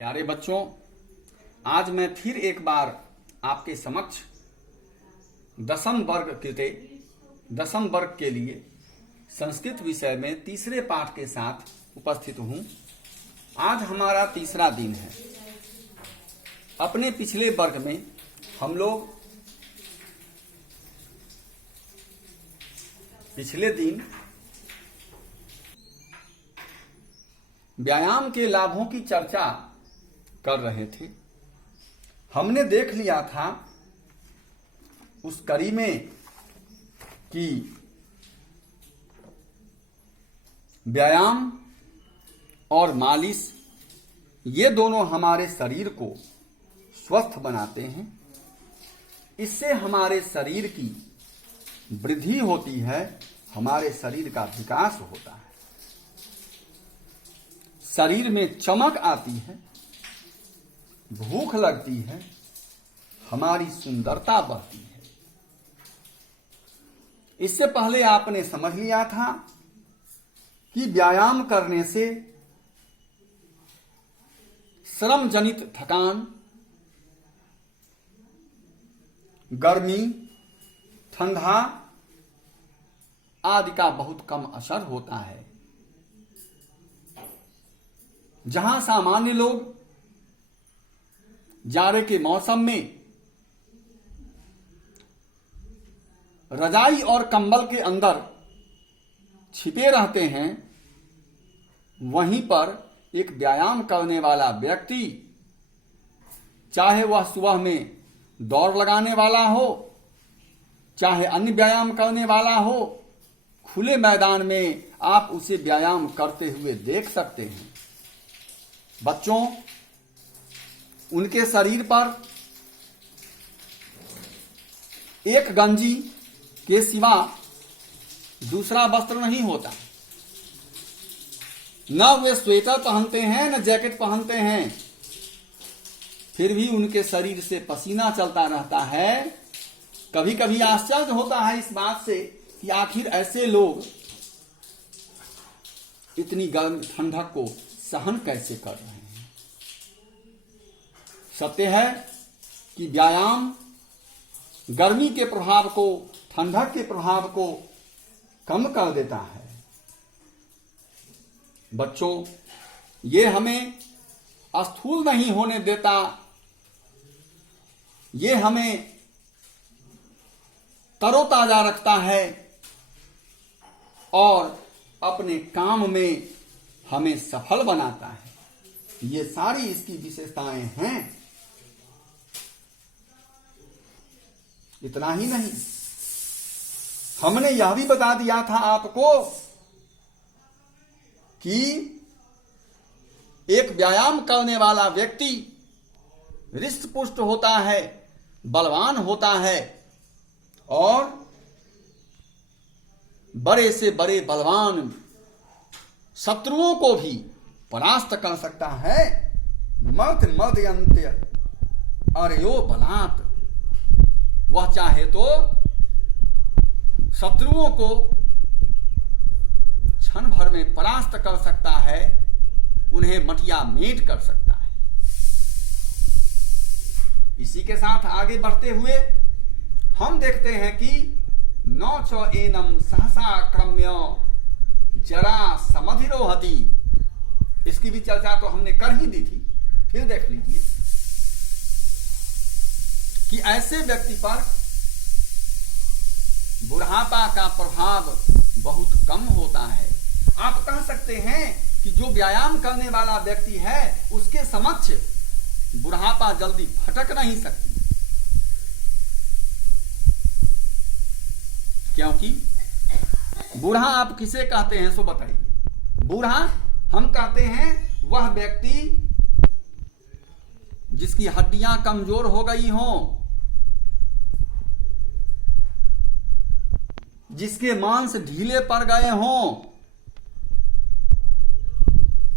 प्यारे बच्चों, आज मैं फिर एक बार आपके समक्ष दसम वर्ग के लिए संस्कृत विषय में तीसरे पाठ के साथ उपस्थित हूं। आज हमारा तीसरा दिन है। अपने पिछले वर्ग में हम लोग पिछले दिन व्यायाम के लाभों की चर्चा कर रहे थे। हमने देख लिया था उस कड़ी में कि व्यायाम और मालिश ये दोनों हमारे शरीर को स्वस्थ बनाते हैं। इससे हमारे शरीर की वृद्धि होती है, हमारे शरीर का विकास होता है, शरीर में चमक आती है, भूख लगती है, हमारी सुंदरता बढ़ती है। इससे पहले आपने समझ लिया था कि व्यायाम करने से श्रम जनित थकान, गर्मी, ठंडा आदि का बहुत कम असर होता है। जहां सामान्य लोग जाड़े के मौसम में रजाई और कंबल के अंदर छिपे रहते हैं, वहीं पर एक व्यायाम करने वाला व्यक्ति, चाहे वह सुबह में दौड़ लगाने वाला हो, चाहे अन्य व्यायाम करने वाला हो, खुले मैदान में आप उसे व्यायाम करते हुए देख सकते हैं। बच्चों, उनके शरीर पर एक गंजी के सिवा दूसरा वस्त्र नहीं होता। न वे स्वेटर पहनते हैं, न जैकेट पहनते हैं, फिर भी उनके शरीर से पसीना चलता रहता है। कभी कभी आश्चर्य होता है इस बात से कि आखिर ऐसे लोग इतनी गर्म ठंडक को सहन कैसे कर रहे हैं। सत्य है कि व्यायाम गर्मी के प्रभाव को, ठंडक के प्रभाव को कम कर देता है। बच्चों, ये हमें स्थूल नहीं होने देता, ये हमें तरोताजा रखता है और अपने काम में हमें सफल बनाता है। ये सारी इसकी विशेषताएं हैं। इतना ही नहीं, हमने यह भी बता दिया था आपको कि एक व्यायाम करने वाला व्यक्ति हृष्ट पुष्ट होता है, बलवान होता है और बड़े से बड़े बलवान शत्रुओं को भी परास्त कर सकता है। मर्द मदयन्त्य अर्यो बलात्, वह चाहे तो शत्रुओं को क्षण भर में परास्त कर सकता है, उन्हें मटिया मेट कर सकता है। इसी के साथ आगे बढ़ते हुए हम देखते हैं कि नौ च एनम सहसा क्रम्य जरा समधिरोहति। इसकी भी चर्चा तो हमने कर ही दी थी, फिर देख लीजिए कि ऐसे व्यक्ति पर बुढ़ापा का प्रभाव बहुत कम होता है। आप कह सकते हैं कि जो व्यायाम करने वाला व्यक्ति है उसके समक्ष बुढ़ापा जल्दी फटक नहीं सकती, क्योंकि बूढ़ा आप किसे कहते हैं सो बताइए। बूढ़ा हम कहते हैं वह व्यक्ति जिसकी हड्डियां कमजोर हो गई हों, जिसके मांस ढीले पड़ गए हों,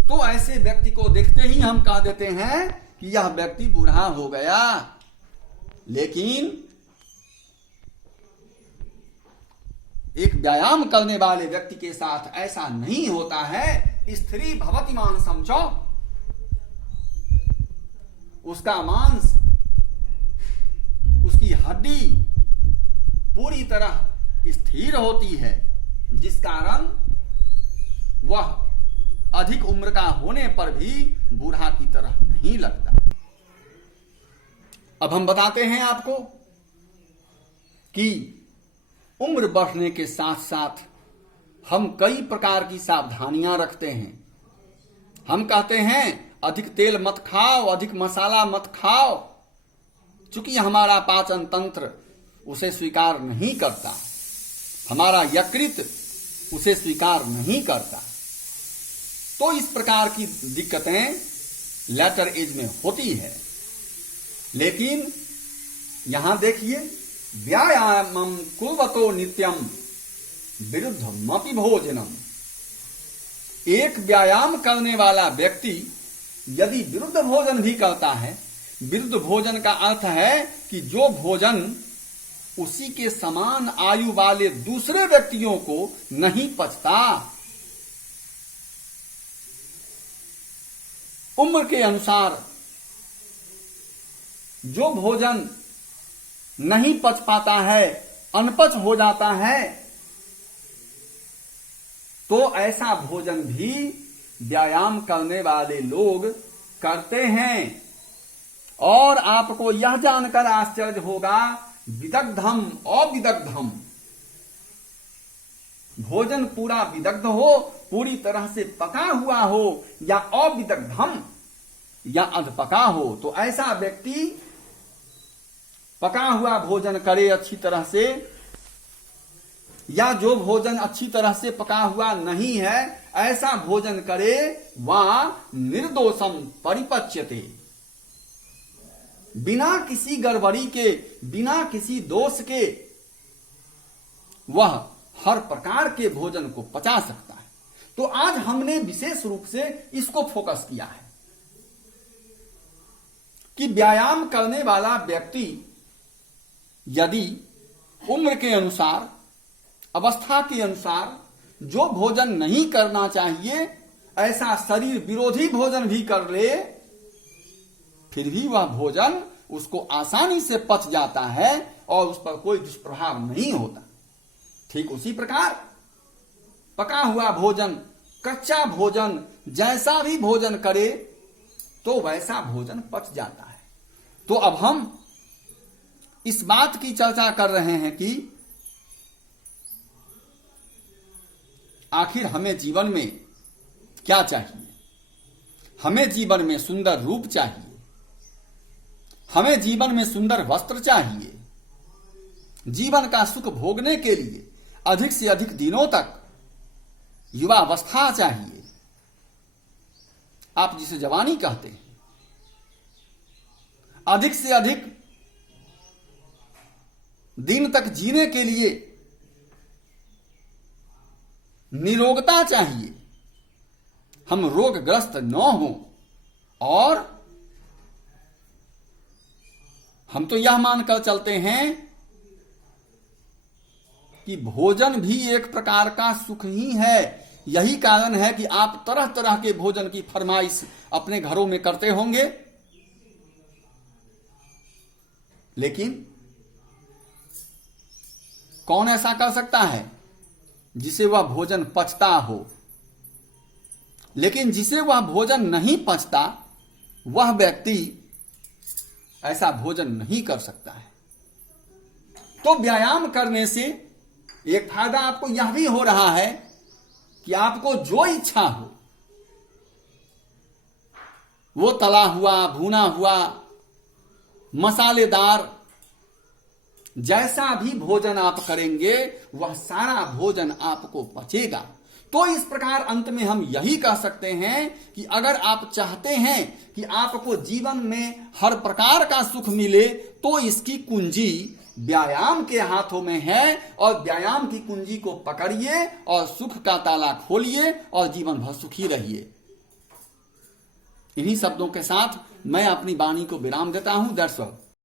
तो ऐसे व्यक्ति को देखते ही हम कह देते हैं कि यह व्यक्ति बूढ़ा हो गया। लेकिन एक व्यायाम करने वाले व्यक्ति के साथ ऐसा नहीं होता है। स्त्री भवति मानसं च, उसका मांस, उसकी हड्डी पूरी तरह स्थिर होती है, जिस कारण वह अधिक उम्र का होने पर भी बूढ़ा की तरह नहीं लगता। अब हम बताते हैं आपको कि उम्र बढ़ने के साथ साथ हम कई प्रकार की सावधानियां रखते हैं। हम कहते हैं अधिक तेल मत खाओ, अधिक मसाला मत खाओ, चूंकि हमारा पाचन तंत्र उसे स्वीकार नहीं करता, हमारा यकृत उसे स्वीकार नहीं करता। तो इस प्रकार की दिक्कतें लेटर एज में होती है। लेकिन यहां देखिए, व्यायामम कुर्वतो नित्यम विरुद्धमपि भोजनम। एक व्यायाम करने वाला व्यक्ति यदि विरुद्ध भोजन भी करता है, विरुद्ध भोजन का अर्थ है कि जो भोजन उसी के समान आयु वाले दूसरे व्यक्तियों को नहीं पचता, उम्र के अनुसार जो भोजन नहीं पच पाता है, अनपच हो जाता है, तो ऐसा भोजन भी व्यायाम करने वाले लोग करते हैं। और आपको यह जानकर आश्चर्य होगा, विदग्धम अविदग्धम, भोजन पूरा विदग्ध हो, पूरी तरह से पका हुआ हो, या अविदग्धम या अधपका हो, तो ऐसा व्यक्ति पका हुआ भोजन करे अच्छी तरह से, या जो भोजन अच्छी तरह से पका हुआ नहीं है ऐसा भोजन करे, वह निर्दोषम परिपच्यते, बिना किसी गड़बड़ी के, बिना किसी दोष के वह हर प्रकार के भोजन को पचा सकता है। तो आज हमने विशेष रूप से इसको फोकस किया है कि व्यायाम करने वाला व्यक्ति यदि उम्र के अनुसार, अवस्था के अनुसार जो भोजन नहीं करना चाहिए, ऐसा शरीर विरोधी भोजन भी कर ले, फिर भी वह भोजन उसको आसानी से पच जाता है और उस पर कोई दुष्प्रभाव नहीं होता। ठीक उसी प्रकार पका हुआ भोजन, कच्चा भोजन, जैसा भी भोजन करे तो वैसा भोजन पच जाता है। तो अब हम इस बात की चर्चा कर रहे हैं कि आखिर हमें जीवन में क्या चाहिए। हमें जीवन में सुंदर रूप चाहिए, हमें जीवन में सुंदर वस्त्र चाहिए, जीवन का सुख भोगने के लिए अधिक से अधिक दिनों तक युवावस्था चाहिए, आप जिसे जवानी कहते हैं, अधिक से अधिक दिन तक जीने के लिए निरोगता चाहिए, हम रोगग्रस्त न हों। और हम तो यह मानकर चलते हैं कि भोजन भी एक प्रकार का सुख ही है। यही कारण है कि आप तरह तरह के भोजन की फरमाइश अपने घरों में करते होंगे, लेकिन कौन ऐसा कर सकता है जिसे वह भोजन पचता हो। लेकिन जिसे वह भोजन नहीं पचता, वह व्यक्ति ऐसा भोजन नहीं कर सकता है। तो व्यायाम करने से एक फायदा आपको यह भी हो रहा है कि आपको जो इच्छा हो, वो तला हुआ, भुना हुआ, मसालेदार, जैसा भी भोजन आप करेंगे वह सारा भोजन आपको पचेगा। तो इस प्रकार अंत में हम यही कह सकते हैं कि अगर आप चाहते हैं कि आपको जीवन में हर प्रकार का सुख मिले, तो इसकी कुंजी व्यायाम के हाथों में है, और व्यायाम की कुंजी को पकड़िए और सुख का ताला खोलिए और जीवन भर सुखी रहिए। इन्हीं शब्दों के साथ मैं अपनी वाणी को विराम देता हूं। That's all.